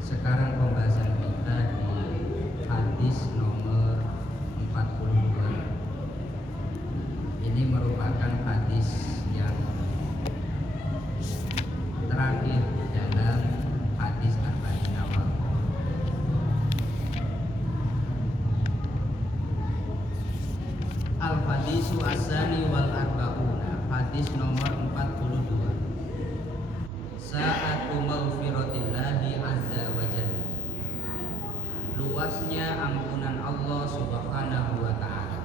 Sekarang pembahasan kita di hadis nomor 42. Ini merupakan hadis yang terakhir dalam hadis Arba'in Nawawi. Al-hadisu asani wal arba'una, hadis nomor 42. Sa'atu maghfiratillahi azza wa jalla, luasnya ampunan Allah subhanahu wa ta'ala.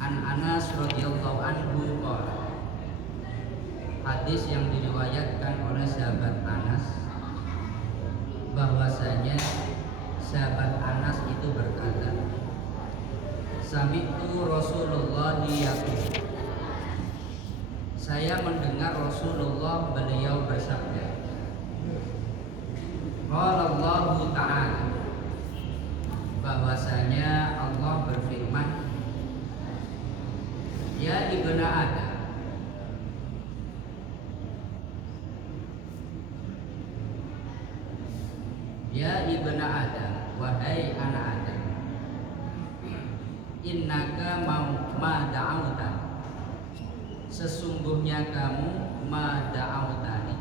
An Anas radhiyallahu anhu qala, hadis yang diriwayatkan oleh sahabat Anas, bahwasanya sahabat Anas itu berkata, sami'tu Rasulullah yaqul, saya mendengar Rasulullah beliau bersabda, qala Allah ta'ala, bahwasanya Allah berfirman, ya ibna Adam, ya ibna Adam, wahai anak Adam, innaka ma da'auta, sesungguhnya kamu ma da'autani,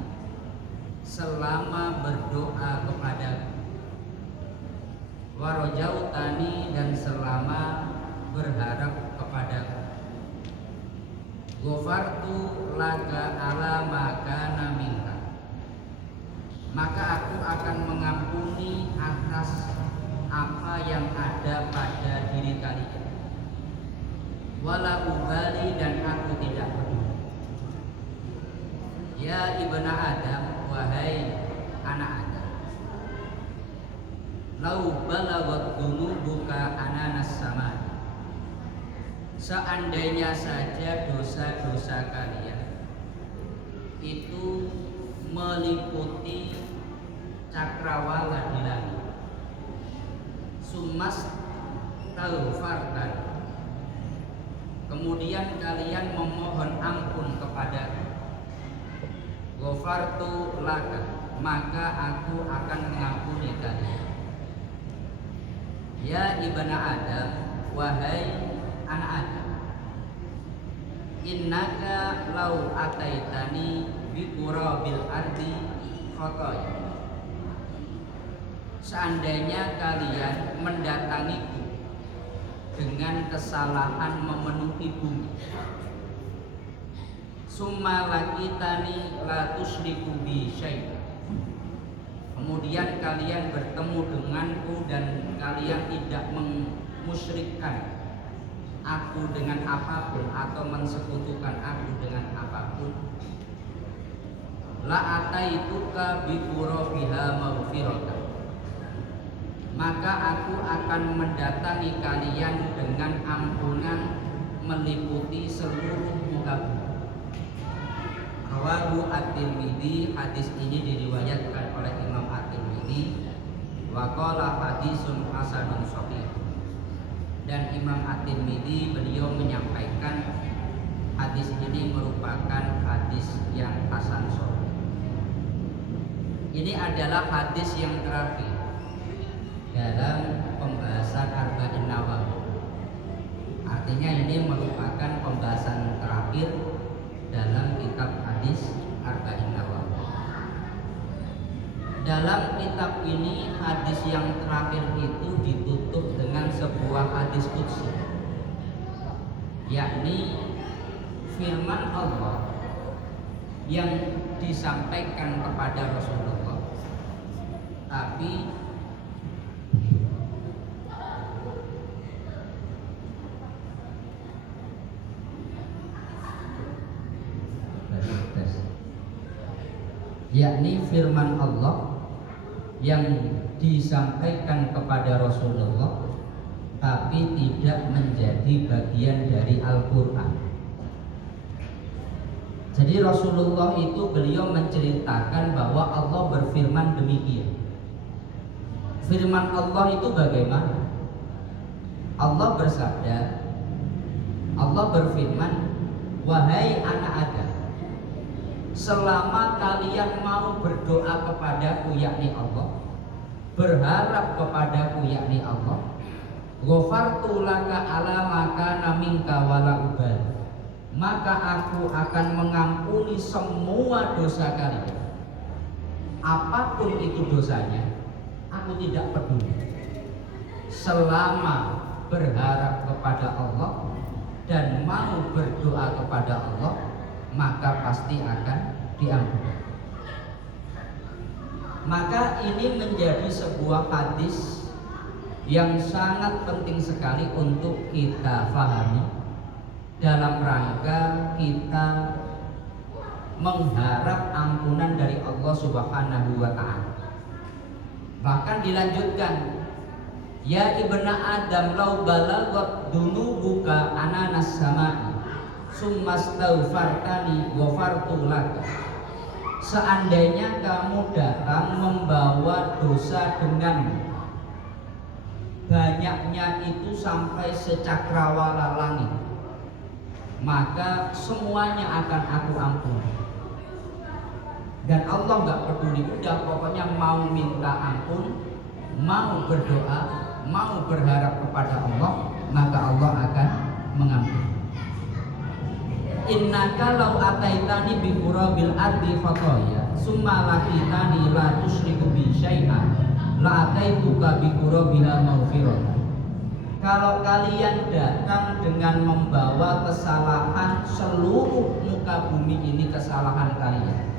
selama berdoa kepadaku, wa rajautani, dan selama berharap kepadaku, ghafartu laka ala ma kana minka, maka aku akan mengampuni atas apa yang ada pada diri kalian, wala ubali, dan aku tidak peduli. Ya ibna Adam, wahai anak Adam, lau balagat dunubuka ananas sama, seandainya saja dosa-dosa kalian itu meliputi cakrawala di langit, sumas taghfartan, kemudian kalian memohon ampun kepadaku, ghafartu laka, maka aku akan mengampuni kalian. Ya ibna Adam, wahai anak Adam, innaka lau ataitani bi qurabil ardi khotoya, seandainya kalian mendatangiku dengan kesalahan memenuhi bumi, summa lakitani la tusyriku bi syai'a, kemudian kalian bertemu denganku dan kalian tidak memusyrikkan aku dengan apapun atau mensekutukan aku dengan apapun, la ataituka bi qurabiha maghfiratan, maka aku akan mendatangi kalian dengan ampunan meliputi seluruh muka bumi. Rawahu At-Tirmidzi, hadis ini diriwayatkan oleh Imam At-Tirmidzi, wa qala hadisun hasanun shahih, dan Imam At-Tirmidzi beliau menyampaikan hadis ini merupakan hadis yang hasan shahih. Ini adalah hadis yang terakhir dalam pembahasan Arba'in Nawawi. Artinya ini merupakan pembahasan terakhir dalam kitab hadis Arba'in Nawawi. Dalam kitab ini hadis yang terakhir itu ditutup dengan sebuah hadis qudsi, yakni firman Allah yang disampaikan kepada Rasulullah, tapi yakni firman Allah yang disampaikan kepada Rasulullah tapi tidak menjadi bagian dari Al-Quran. Jadi Rasulullah itu beliau menceritakan bahwa Allah berfirman demikian. Firman Allah itu bagaimana? Allah bersabda, Allah berfirman, wahai anak Adam, selama kalian mau berdoa kepadaku yakni Allah, berharap kepadaku yakni Allah, ghafartu laka ala maka minka wala ubali, maka aku akan mengampuni semua dosa kalian. Apapun itu dosanya, aku tidak peduli. Selama berharap kepada Allah dan mau berdoa kepada Allah, maka pasti akan diampuni. Maka ini menjadi sebuah hadis yang sangat penting sekali untuk kita pahami dalam rangka kita mengharap ampunan dari Allah Subhanahu wa ta'ala. Bahkan dilanjutkan, ya ibna Adam lau balagot dunubuka ananas sama'i summastaghfartani ghafartu laka. Seandainya kamu datang membawa dosa dengan banyaknya itu sampai secakrawala langit, maka semuanya akan aku ampuni. Dan Allah nggak peduli, udah pokoknya mau minta ampun, mau berdoa, mau berharap kepada Allah, maka Allah akan mengampuni. Innaka law ataitani bi qurabil ardi khataya summa laqitani la tusyriku bi syai'an la ataituka bi qurabiha maghfiratan. Kalau kalian datang dengan membawa kesalahan seluruh muka bumi ini, kesalahan kalian,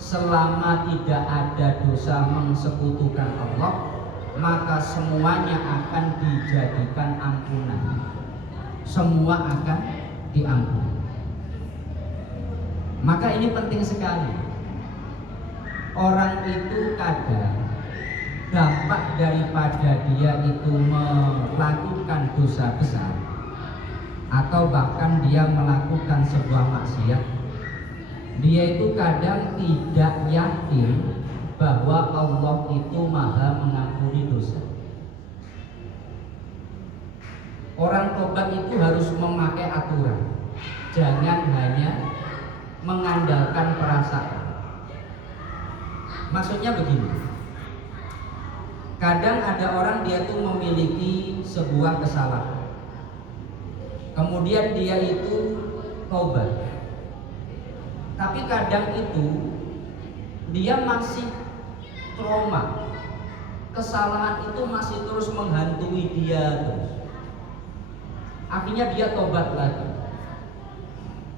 selama tidak ada dosa mensekutukan Allah, maka semuanya akan dijadikan ampunan. Semua akan diampuni. Maka ini penting sekali. Orang itu kadang dampak daripada dia itu melakukan dosa besar atau bahkan dia melakukan sebuah maksiat, dia itu kadang tidak yakin bahwa Allah itu maha mengampuni dosa. Orang tobat itu harus memakai aturan, jangan hanya mengandalkan perasaan. Maksudnya begini, kadang ada orang dia tuh memiliki sebuah kesalahan, kemudian dia itu tobat, tapi kadang itu dia masih trauma, kesalahan itu masih terus menghantui dia terus. Akhirnya dia tobat lagi,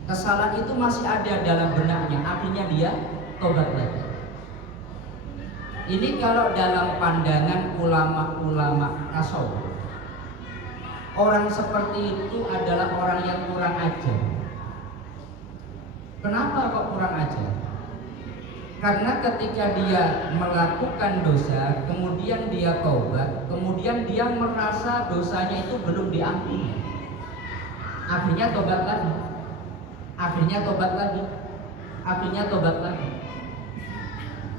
kesalahan itu masih ada dalam benaknya, akhirnya dia tobat lagi. Ini kalau dalam pandangan ulama-ulama tasawuf, orang seperti itu adalah orang yang kurang ajar. Kenapa kok kurang ajar? Karena ketika dia melakukan dosa, kemudian dia taubat, kemudian dia merasa dosanya itu belum diampuni, akhirnya tobat lagi, akhirnya tobat lagi, akhirnya tobat lagi.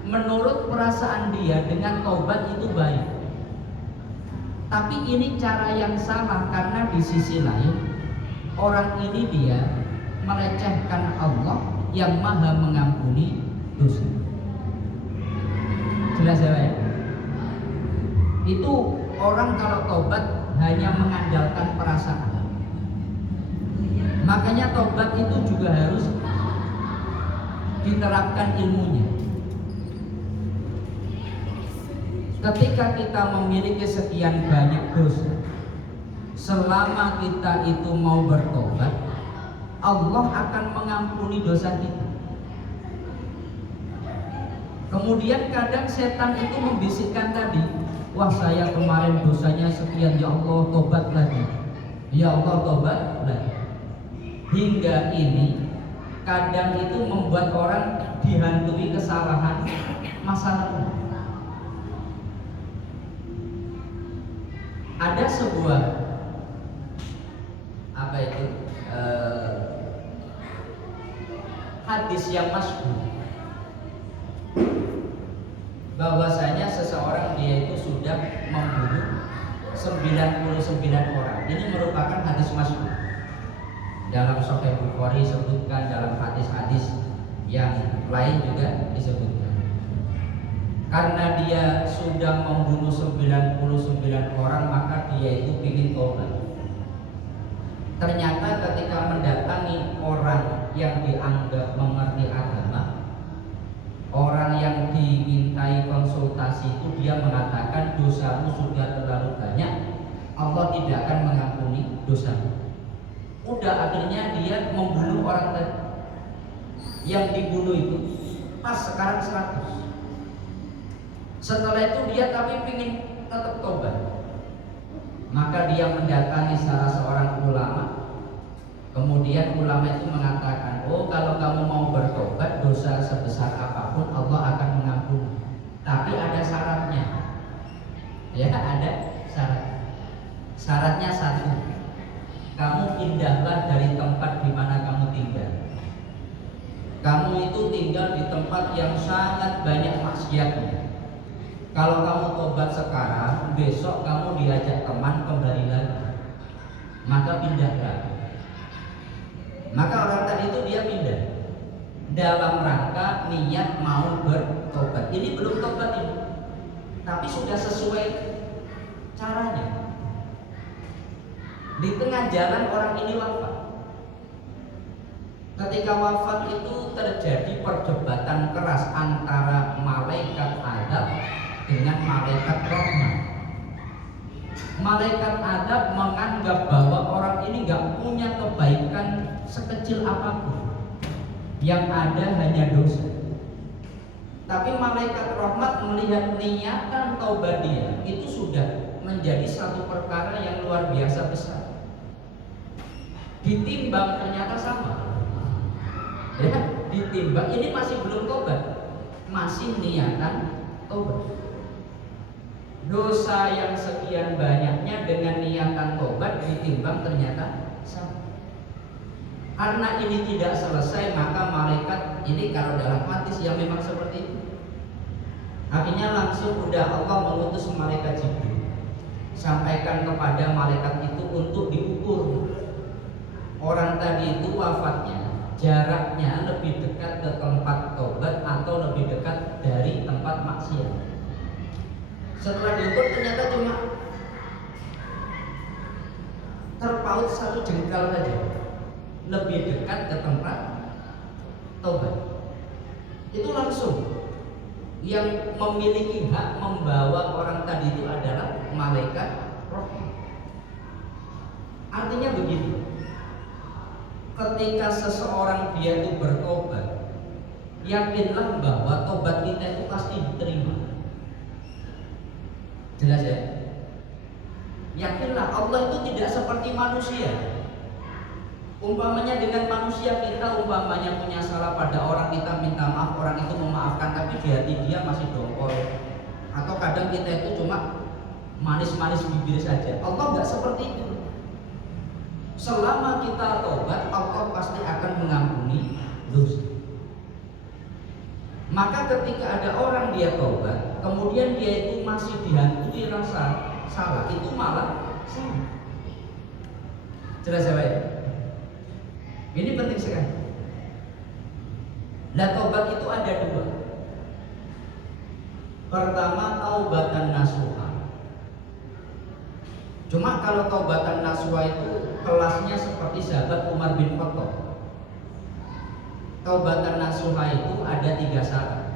Menurut perasaan dia dengan taubat itu baik, tapi ini cara yang salah, karena di sisi lain orang ini dia melecehkan Allah yang maha mengampuni dosa. Jelas ya Pak ya? Itu orang kalau taubat hanya mengandalkan perasaan. Makanya taubat itu juga harus diterapkan ilmunya. Ketika kita memiliki sekian banyak dosa, selama kita itu mau bertobat, Allah akan mengampuni dosa kita. Kemudian kadang setan itu membisikkan tadi, wah saya kemarin dosanya sekian, ya Allah tobat lagi, ya Allah tobat lagi. Hingga ini kadang itu membuat orang dihantui kesalahan masa lalu. Ada sebuah hadis yang masyhur bahwasanya seseorang dia itu sudah membunuh 99 orang. Ini merupakan hadis masyhur. Dalam Sahih Bukhari disebutkan, dalam hadis-hadis yang lain juga disebutkan. karena dia sudah membunuh 99 orang, maka dia itu ingin tobat. Ternyata ketika mendatangi orang yang dianggap mengerti agama, orang yang dimintai konsultasi itu, dia mengatakan dosamu sudah terlalu banyak, Allah tidak akan mengampuni dosamu. Udah, akhirnya dia membunuh orang tadi. Yang dibunuh itu pas sekarang 100. Setelah itu dia tapi ingin tetap tobat, maka dia mendatangi salah seorang ulama. Kemudian ulama itu mengatakan, oh kalau kamu mau bertobat, dosa sebesar apapun Allah akan mengampuni, tapi ada syaratnya. Ya, ada syarat. Syaratnya satu, kamu pindahlah dari tempat di mana kamu tinggal. Kamu itu tinggal di tempat yang sangat banyak maksiatnya. Kalau kamu tobat sekarang, besok kamu diajak teman kembali lagi, maka pindahlah. Maka orang tadi itu dia pindah dalam rangka niat mau bertobat. Ini belum tobat ini, tapi sudah sesuai caranya. Di tengah jalan orang ini wafat. Ketika wafat itu terjadi perdebatan keras antara malaikat azab dengan malaikat rahmat. Malaikat azab menganggap bahwa orang ini gak punya kebaikan sekecil apapun, yang ada hanya dosa. Tapi malaikat rahmat melihat niatan taubat dia itu sudah menjadi satu perkara yang luar biasa besar. Ditimbang ternyata sama. Ya, ditimbang ini masih belum tobat, masih niatan tobat. Dosa yang sekian banyaknya dengan niatan tobat ditimbang ternyata sama. Karena ini tidak selesai, maka malaikat ini kalau dalam hadis yang memang seperti itu, akhirnya langsung udah Allah mengutus malaikat Jibril, sampaikan kepada malaikat itu untuk diukur orang tadi itu wafatnya, jaraknya lebih dekat ke tempat tobat atau lebih dekat dari tempat maksiat. Setelah diukur ternyata cuma terpaut 1 jengkal saja, lebih dekat ke tempat tobat. Itu langsung yang memiliki hak membawa orang tadi itu adalah malaikat roh. Artinya begini, ketika seseorang dia itu bertobat, yakinlah bahwa tobat kita itu pasti diterima. Jelas ya? Yakinlah Allah itu tidak seperti manusia. Umpamanya dengan manusia kita, umpamanya punya salah pada orang, kita minta maaf, orang itu memaafkan, tapi di hati dia masih dongkol. Atau kadang kita itu cuma manis-manis bibir saja. Allah nggak seperti itu. Selama kita tobat, Allah pasti akan mengampuni dosa. Maka ketika ada orang dia tobat, kemudian dia itu masih dihantui rasa salah, itu malah salah. Jelas ya Pak? Ini penting sekali. Nah, tobat itu ada 2. Pertama, taubatan nasuha. Cuma kalau taubatan nasuha itu kelasnya seperti sahabat Umar bin Khattab. Taubatan nasuha itu ada 3 syarat.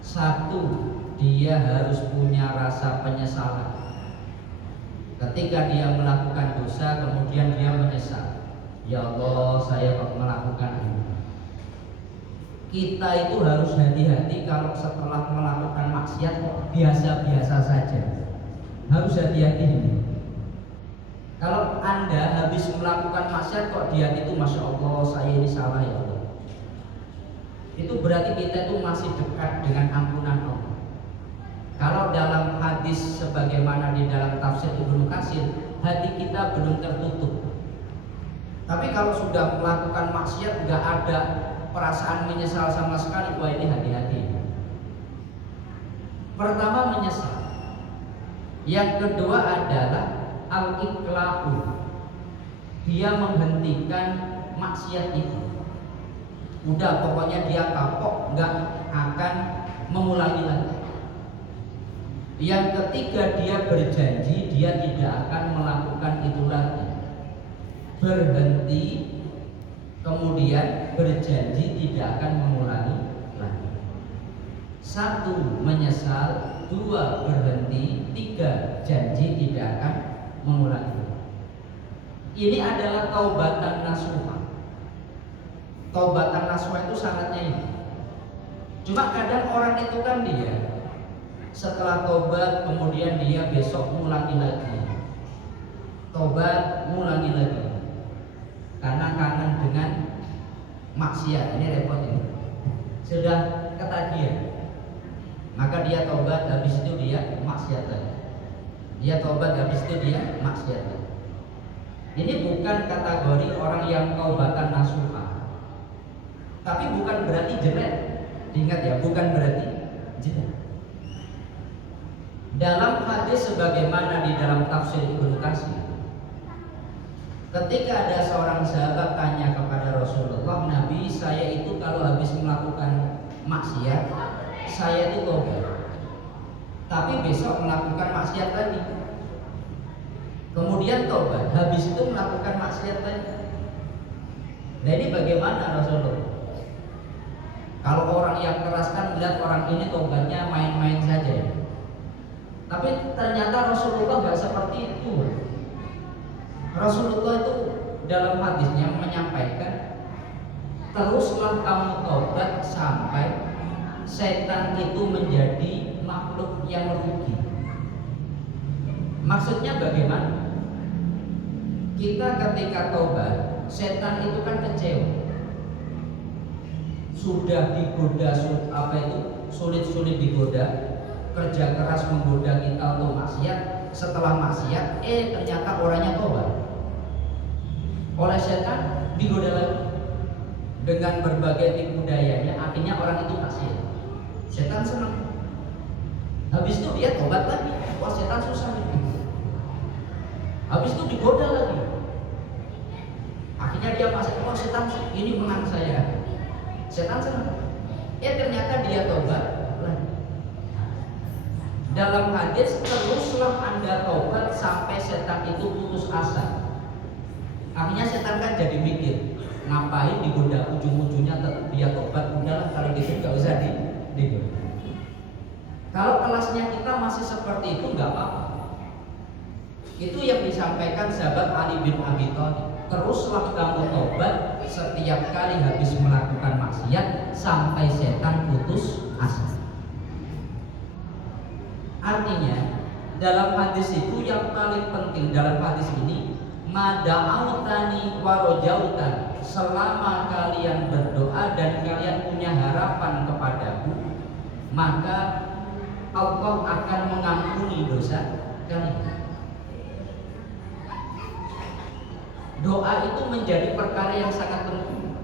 1, dia harus punya rasa penyesalan. Ketika dia melakukan dosa, kemudian dia menyesal. Ya Allah, saya kok melakukan ini. Kita itu harus hati-hati kalau setelah melakukan maksiat kok biasa-biasa saja. Harus hati-hati ini. Kalau Anda habis melakukan maksiat kok dia itu Masya Allah, saya ini salah ya Allah, itu berarti kita itu masih dekat dengan ampunan Allah. Kalau dalam hadis sebagaimana di dalam tafsir Ibnu Katsir, hati kita belum tertutup. Tapi kalau sudah melakukan maksiat nggak ada perasaan menyesal sama sekali, wah ini hati-hati. Pertama menyesal. Yang kedua adalah al-iqla'u. Dia menghentikan maksiat itu. Udah pokoknya dia kapok, nggak akan mengulangi lagi. Yang ketiga, dia berjanji dia tidak akan melakukan itu lagi. Berhenti, kemudian berjanji tidak akan mengulangi lagi. 1, menyesal. 2, berhenti. 3, janji tidak akan mengulangi. Ini adalah taubatan nasuha. Taubatan nasuha itu syaratnya ini. Cuma kadang orang itu kan dia setelah tobat kemudian dia besok ngulangi lagi. Tobat ngulangi lagi. Karena kangen dengan maksiat. Ini repot ini. Sudah ketagihan. Maka dia tobat, habis itu dia maksiat lagi. Dia tobat, habis itu dia maksiat lagi. Ini bukan kategori orang yang taubatan nasuha. Tapi bukan berarti jelek. Ingat ya, bukan berarti jelek. Dalam hadis sebagaimana di dalam tafsir Ibnu Katsir, ketika ada seorang sahabat tanya kepada Rasulullah, Nabi, saya itu kalau habis melakukan maksiat, saya itu tobat, tapi besok melakukan maksiat lagi. Kemudian tobat, habis itu melakukan maksiat lagi. Nah ini bagaimana Rasulullah? Kalau orang yang keras kan melihat orang ini tobatnya main-main saja. Tapi ternyata Rasulullah nggak seperti itu. Rasulullah itu dalam hadisnya menyampaikan, teruslah kamu tobat sampai setan itu menjadi makhluk yang rugi. Maksudnya bagaimana? Kita ketika tobat, setan itu kan kecewa. Sudah digoda, sulit-sulit digoda, kerja keras menggoda kita untuk maksiat. Setelah maksiat, ternyata orangnya tobat. Oleh setan digoda lagi dengan berbagai tipu dayanya, artinya orang itu maksiat. Setan senang. Habis itu dia tobat lagi. Wah, setan susah nih. Habis itu digoda lagi. Akhirnya dia masuk, wah setan ini menang saya. Setan senang. Ternyata dia tobat lagi. Dalam hadis, teruslah Anda tobat sampai setan itu putus asa. Akhirnya setan kan jadi mikir, ngapain digoda, ujung-ujungnya dia tobat. Udahlah kalau gitu nggak usah digoda. Kalau kelasnya kita masih seperti itu nggak apa-apa. Itu yang disampaikan sahabat Ali bin Abi Thalib. Teruslah kamu tobat setiap kali habis melakukan maksiat sampai setan putus asa. Artinya dalam hadis itu yang paling penting dalam hadis ini, mada'autani warojautan, selama kalian berdoa dan kalian punya harapan kepadaku, maka Allah akan mengampuni dosa kalian. Doa itu menjadi perkara yang sangat penting.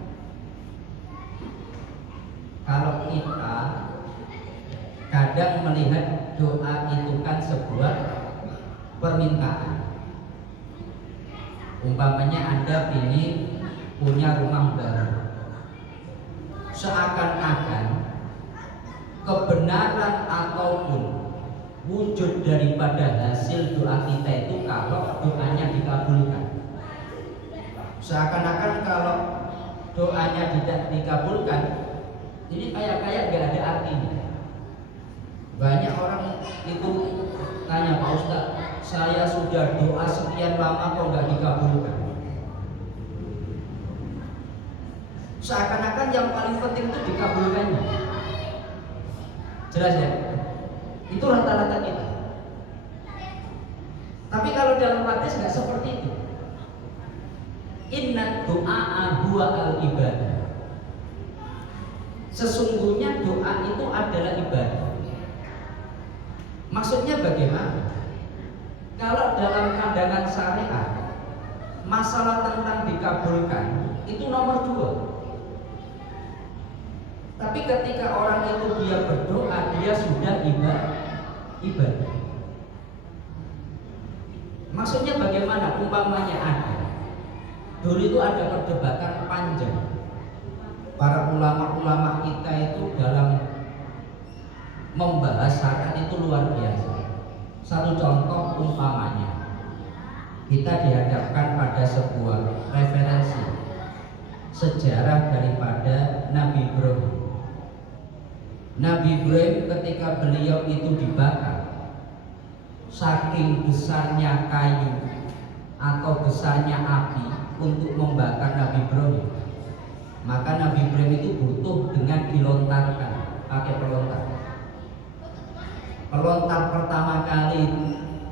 Kalau kita kadang melihat doa itu kan sebuah permintaan. Umpamanya Anda ingin punya rumah baru, seakan-akan kebenaran ataupun wujud daripada hasil doa kita itu kalau doanya dikabulkan. Seakan-akan kalau doanya tidak dikabulkan, ini kayak gak ada artinya. Banyak orang itu tanya, Pak Ustadz, saya sudah doa sekian lama kok gak dikabulkan. Seakan-akan yang paling penting itu dikabulkannya. Jelas ya? Itu rata-rata kita. Tapi kalau dalam hadis gak seperti itu. Inna doa huwa al-ibadah. Sesungguhnya doa itu adalah ibadah. Maksudnya bagaimana? Kalau dalam pandangan syariat, masalah tentang dikabulkan itu nomor 2. Tapi ketika orang itu dia berdoa, dia sudah ibadah. Maksudnya bagaimana? Umpamanya ada. Dulu itu ada perdebatan panjang. Para ulama-ulama kita itu dalam membahas syariat itu luar biasa. Satu contoh umpamanya, kita dihadapkan pada sebuah referensi sejarah daripada Nabi Ibrahim. Nabi Ibrahim ketika beliau itu dibakar, saking besarnya kayu atau besarnya api untuk membakar Nabi Ibrahim, maka Nabi Ibrahim itu butuh dengan dilontarkan pakai pelontar. Pelontar pertama kali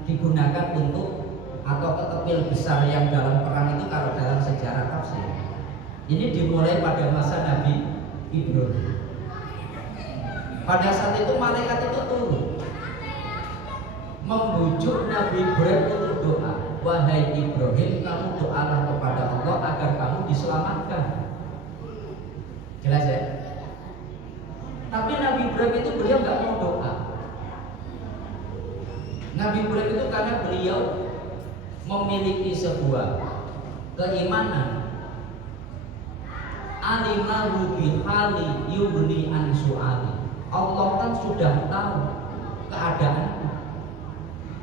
digunakan untuk atau ketepil besar yang dalam perang itu, kalau dalam sejarah tafsir ini dimulai pada masa Nabi Ibrahim. Pada saat itu malaikat itu turun membujuk Nabi Ibrahim untuk doa. Wahai Ibrahim, kamu doalah kepada Allah agar kamu diselamatkan. Jelas ya? Tapi Nabi Ibrahim itu beliau nggak mau doa. Nabi Ibrahim itu karena beliau memiliki sebuah keimanan, alimahu bihali yubni an su'ali. Allah kan sudah tahu keadaanku,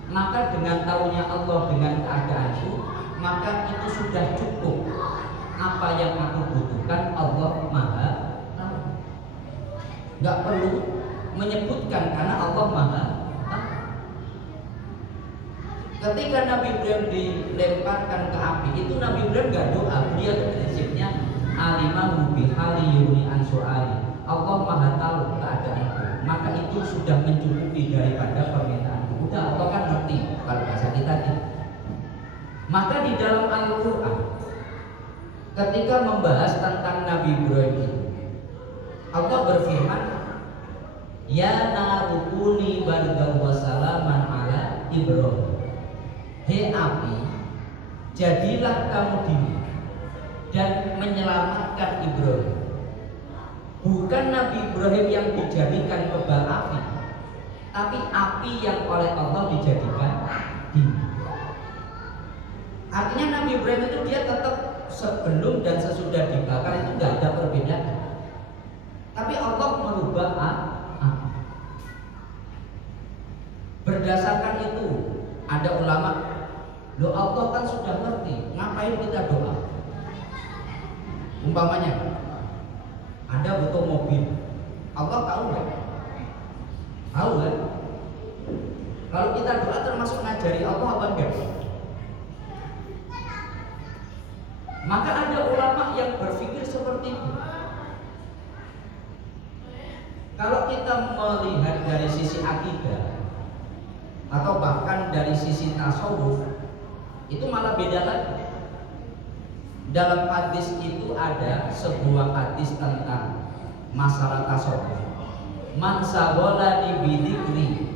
maka dengan tahunya Allah dengan keadaanku, maka itu sudah cukup. Apa yang aku butuhkan Allah Maha tahu. Nggak perlu menyebutkan karena Allah Maha tahu. Ketika Nabi Ibrahim dilemparkan ke api, itu Nabi Ibrahim nggak doa, dia prinsipnya alimahu bihali yubni an su'ali. Allah Maha tahu keadaanku, maka itu sudah mencukupi daripada permintaanku. Udah, Allah kan ngerti kalau bahasa kita gitu. Maka di dalam Al-Quran ketika membahas tentang Nabi Ibrahim itu, Allah berfirman, ya narukuni bardan wa salaman ala Ibrahim. Hei api, jadilah kamu dingin dan menyelamatkan Ibrahim. Bukan Nabi Ibrahim yang dijadikan kebal api, tapi api yang oleh Allah dijadikan dingin. Artinya Nabi Ibrahim itu dia tetap sebelum dan sesudah dibakar itu nggak ada perbedaan. Tapi Allah merubah api. Berdasarkan itu ada ulama, loh Allah kan sudah ngerti, ngapain kita doa? Umpamanya Anda butuh mobil, Allah tahu nggak? Tahu kan? Kalau kita doa termasuk ngajari Allah apa enggak? Maka ada ulama yang berpikir seperti itu. Kalau kita melihat dari sisi akidah atau bahkan dari sisi tasawuf, itu malah beda lagi. Dalam hadis itu ada sebuah hadis tentang masalah tasawuf. Man sagolani bidzikri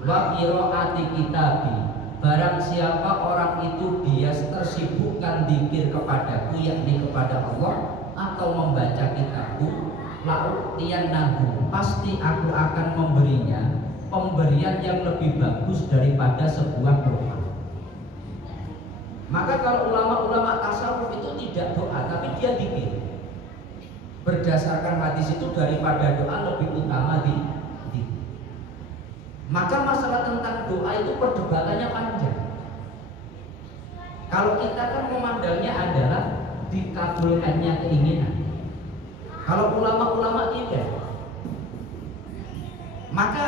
wa qiraati kitabi. Barang siapa orang itu dia tersibukkan dzikir kepadaku, yakni kepada Allah, atau membaca kitabku, la'utiyannahu, pasti aku akan memberinya pemberian yang lebih bagus daripada sebuah doa. Maka kalau ulama-ulama tasawuf itu tidak doa, tapi dia dzikir. Berdasarkan hadis itu daripada doa lebih utama di dzikir. Maka masalah tentang doa itu perdebatannya panjang. Kalau kita kan memandangnya adalah dikabulkannya keinginan. Kalau ulama-ulama tidak. Maka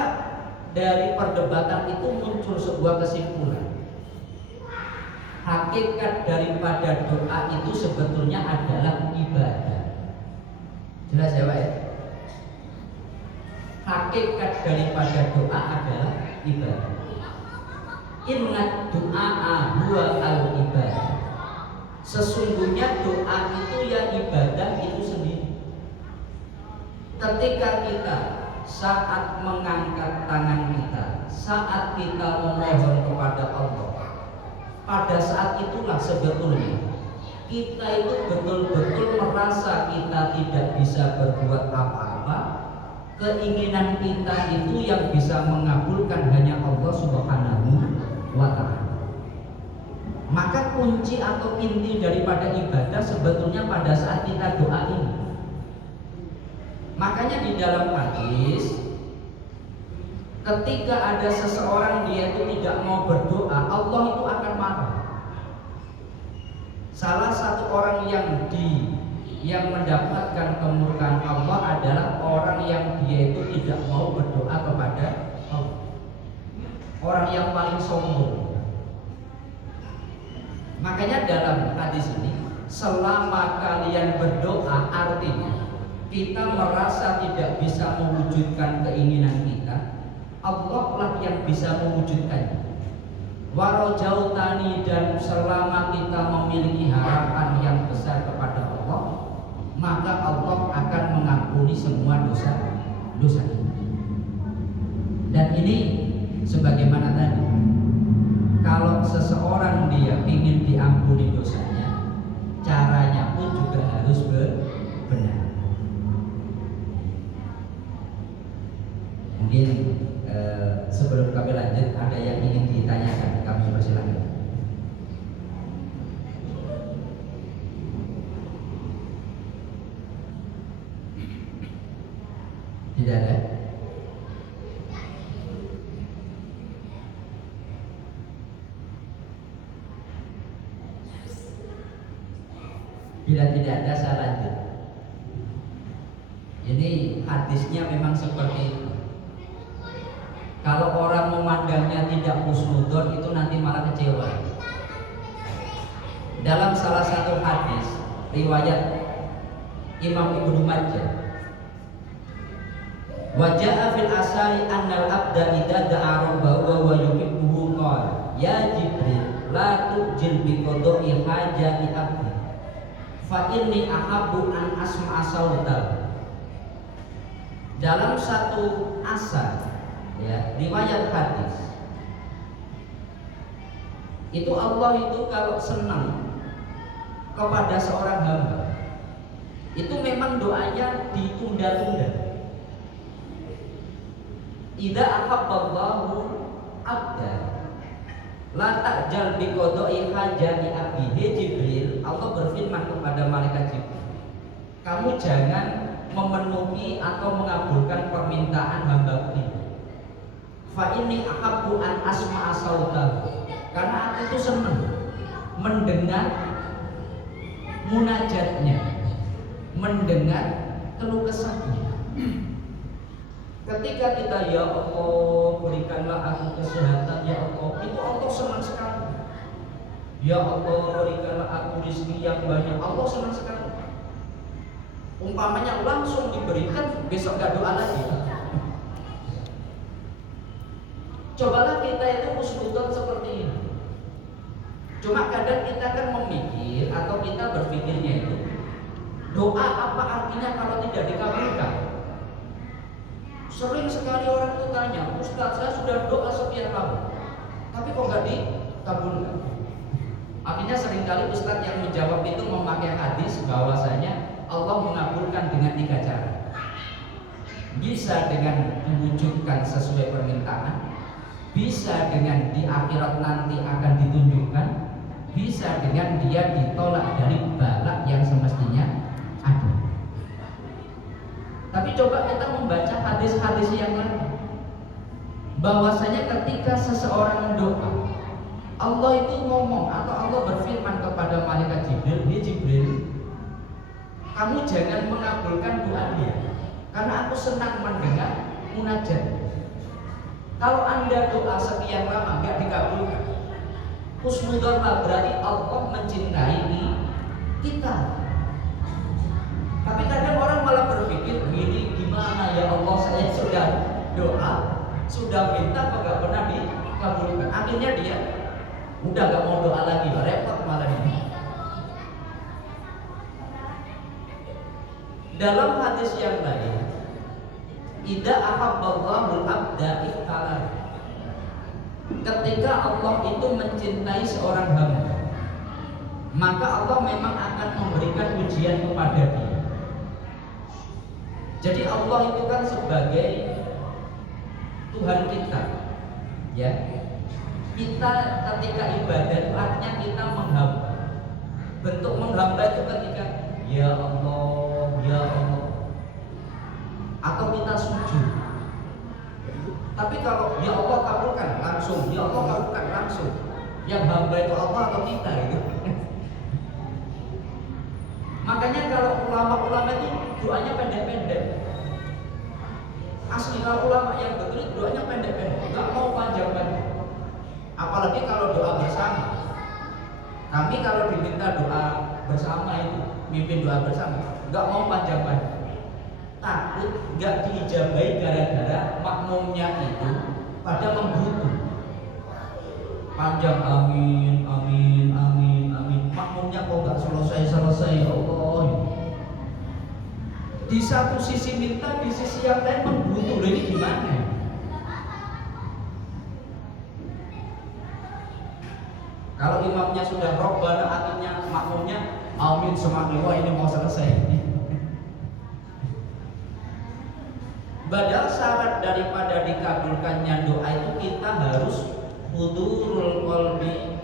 dari perdebatan itu muncul sebuah kesimpulan. Hakikat daripada doa itu sebetulnya adalah ibadah. Jelas ya Pak ya? Hakikat daripada doa adalah ibadah. Inna du'a huwa al-ibadah. Sesungguhnya doa itu ya ibadah itu sendiri. Ketika kita saat mengangkat tangan kita, saat kita memohon kepada Allah, pada saat itulah sebetulnya kita itu betul-betul merasa kita tidak bisa berbuat apa-apa. Keinginan kita itu yang bisa mengabulkan hanya Allah Subhanahu wa ta'ala. Maka kunci atau inti daripada ibadah sebetulnya pada saat kita doa ini. Makanya di dalam hadis Ketika ada seseorang dia itu tidak mau berdoa, Allah itu akan marah. Salah satu orang yang mendapatkan kemurkaan Allah adalah orang yang dia itu tidak mau berdoa kepada Allah. Orang yang paling sombong. Makanya dalam hadis ini, selama kalian berdoa, artinya kita merasa tidak bisa mewujudkan keinginan kita, Allah lah yang bisa mewujudkannya. Warajautani, dan selama kita memiliki harapan yang besar kepada Allah, maka Allah akan mengampuni semua dosa kita. Dan ini sebagaimana tadi, kalau seseorang dia ingin diampuni dosanya, caranya pun juga harus benar. Mungkin sebelum kami lanjut, ada yang ingin ditanyakan, kami persilakan. Tidak ada? Bila tidak ada, saya lanjut. Ini hadisnya memang seperti itu. Kalau orang memandangnya tidak husnudzon, itu nanti malah kecewa. Dalam salah satu hadis riwayat Imam Ibnu Majah, waja'a fil asari annal abda idza da'a rabbahu wa yuhibbuhu qala ya Jibril la tujil bi qada'i hajati abdi fa inni ahabbu an asma'a sautal. Dalam satu asar, ya, riwayat hadis itu, Allah itu kalau senang kepada seorang hamba, itu memang doanya ditunda-tunda. Idza ahabballahu abda la ta'jal bi qada'i hajati abdihi. Jibril, Allah berfirman kepada malaikat Jibril, kamu jangan memenuhi atau mengabulkan permintaan hamba-Ku ini. Fa inni ahabbu an asma'a sautahu, karena aku itu senang mendengar munajatnya, mendengar keluh kesahnya. Ketika kita ya Allah berikanlah aku kesehatan, ya Allah, itu Allah senang sekali. Ya Allah berikanlah aku rezeki yang banyak, Allah senang sekali. Umpamanya langsung diberikan, besok gak doa lagi. Cobalah kita itu husnudzon seperti ini. Cuma kadang kita kan memikir atau kita berpikirnya itu, doa apa artinya kalau tidak dikabulkan? Sering sekali orang itu tanya, Ustaz, saya sudah doa sekian tahun, tapi kok gak dikabulkan? Akhirnya seringkali Ustaz yang menjawab itu memakai hadis bahwasanya Allah mengabulkan dengan 3 cara. Bisa dengan diwujudkan sesuai permintaan, bisa dengan di akhirat nanti akan ditunjukkan, bisa dengan dia ditolak dari balak yang semestinya ada. Tapi coba kita membaca hadis-hadis yang lain, bahwasanya ketika seseorang doa, Allah itu ngomong atau Allah berfirman kepada malaikat Jibril, "Hei Jibril, kamu jangan mengabulkan doa dia, karena aku senang mendengar munajat. Kalau Anda doa sekian lama nggak dikabulkan, husnudzonlah, berarti Allah mencintai kita." Tapi kadang orang malah berpikir, "Ini gimana ya Allah, saya sudah doa, sudah minta kok nggak pernah dikabulkan." Akhirnya dia udah nggak mau doa lagi, repot malah ini. Dalam hadis yang lain, idza ahabballahu al-abda ibtalah. Ketika Allah itu mencintai seorang hamba, maka Allah memang akan memberikan ujian kepada dia. Jadi Allah itu kan sebagai Tuhan kita, ya. Kita ketika ibadah itu artinya kita menghamba. Bentuk menghamba itu ketika ya Allah, ya Allah, atau kita sujud. Tapi kalau ya Allah kabulkan langsung, ya Allah kabulkan langsung. Yang hamba itu Allah atau kita itu. Makanya kalau ulama-ulama itu doanya pendek-pendek. Asli kalau ulama yang betul itu doanya pendek-pendek, nggak mau panjang-panjang. Apalagi kalau doa bersama. Kami kalau diminta doa bersama itu, mimpin doa bersama, nggak mau panjang-panjang. Takut nggak diijabahi gara-gara makmumnya itu pada menggerutu. Panjang amin, amin, amin, amin. Makmumnya kok nggak selesai-selesai, ya Allah. Di satu sisi minta, di sisi yang lain menggerutu. Ini gimana? Kalau imamnya sudah robbana, akhirnya makmumnya amin semakin, wah ini mau selesai. Padahal syarat daripada dikabulkannya doa itu kita harus hudurul qalbi,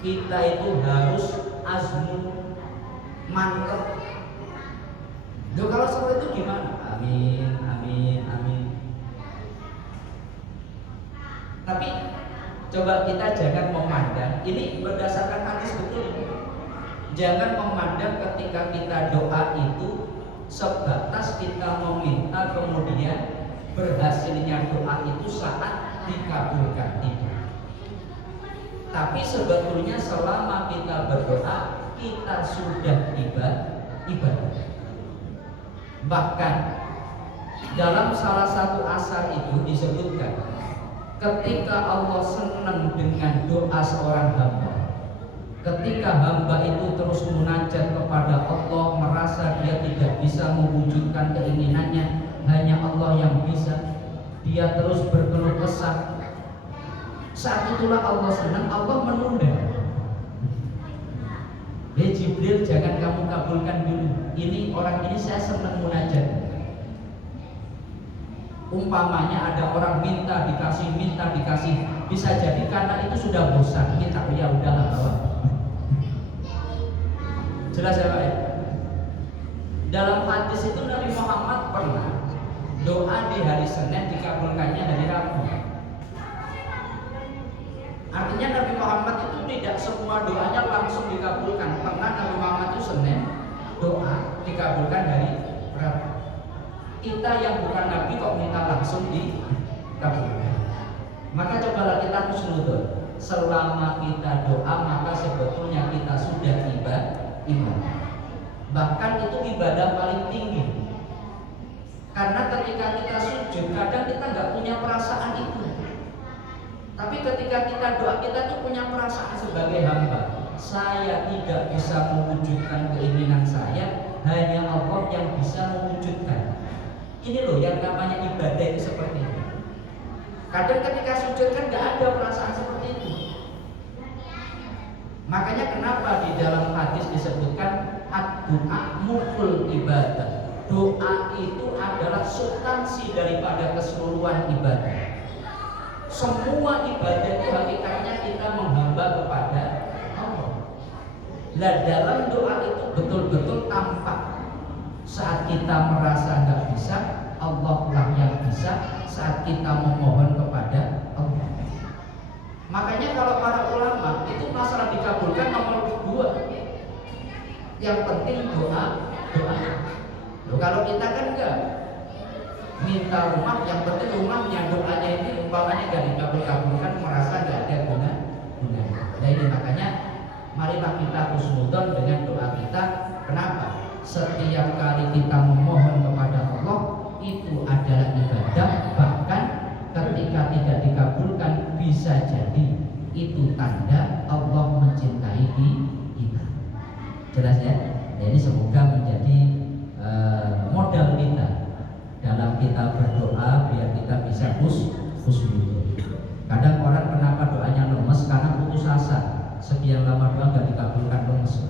kita itu harus azmun, mantap. Loh, kalau seperti itu gimana? Amin, amin, amin. Tapi coba kita jangan memandang, ini berdasarkan hadis betul ini. Jangan memandang ketika kita doa itu sebatas kita meminta kemudian berhasilnya doa itu saat dikabulkan, tidak. Tapi sebetulnya selama kita berdoa kita sudah ibadah. Bahkan dalam salah satu asar itu disebutkan ketika Allah senang dengan doa seorang hamba, ketika hamba itu terus munajat kepada Allah, merasa dia tidak bisa mewujudkan keinginannya, hanya Allah yang bisa, dia terus berkeluh kesah. Saat itulah Allah senang, Allah menunda. Hei Jibril, jangan kamu kabulkan dulu. Ini orang ini saya senang munajat. Umpamanya ada orang minta dikasih, bisa jadi karena itu sudah bosan, minta ya udahlah bawa. Jelas ya Pak ya? Dalam hadis itu Nabi Muhammad pernah doa di hari Senin dikabulkannya hari Rabu. Artinya Nabi Muhammad itu tidak semua doanya langsung dikabulkan. Pernah Nabi Muhammad itu Senin doa dikabulkan hari Rabu. Kita yang bukan Nabi kok minta langsung dikabulkan. Maka cobalah kita husnudon. Selama kita doa maka sebetulnya kita sudah ibadah. Bahkan itu ibadah paling tinggi. Karena ketika kita sujud kadang kita nggak punya perasaan itu. Tapi ketika kita doa kita tuh punya perasaan sebagai hamba. Saya tidak bisa mewujudkan keinginan saya, hanya Allah yang bisa mewujudkan. Ini loh yang namanya ibadah itu seperti itu. Kadang ketika sujud kan nggak ada perasaan seperti itu. Makanya kenapa di dalam hadis disebutkan ad-du'a mukul ibadah. Doa itu adalah substansi daripada keseluruhan ibadah. Semua ibadah itu hakikatnya kita menghamba kepada Allah. Nah dalam doa itu betul-betul tampak. Saat kita merasa nggak bisa, Allah lah yang bisa. Saat kita memohon kepada Allah. Makanya kalau para ulama itu masalah dikabulkan nomor 2. Yang penting doa. Loh, kalau kita kan enggak minta rumah, yang penting rumahnya, doanya ini umpamanya nggak dikabulkan, merasa nggak ada guna. Nah ini makanya marilah kita husnudon dengan doa kita. Kenapa? Setiap kali kita memohon kepada Allah itu adalah ibadah. Bahkan ketika tidak dikabulkan bisa jadi itu tanda Allah mencintai kita. Jelas ya? Jadi semoga menjadi modal kita dalam kita berdoa biar kita bisa husnudon. Kadang orang kenapa doanya lemes karena putus asa. Sekian lama doa nggak dikabulkan, lemes.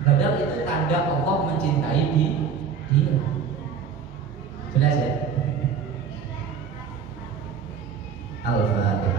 Padahal itu tanda Allah mencintai dia. Jelas ya? Al-Fatihah.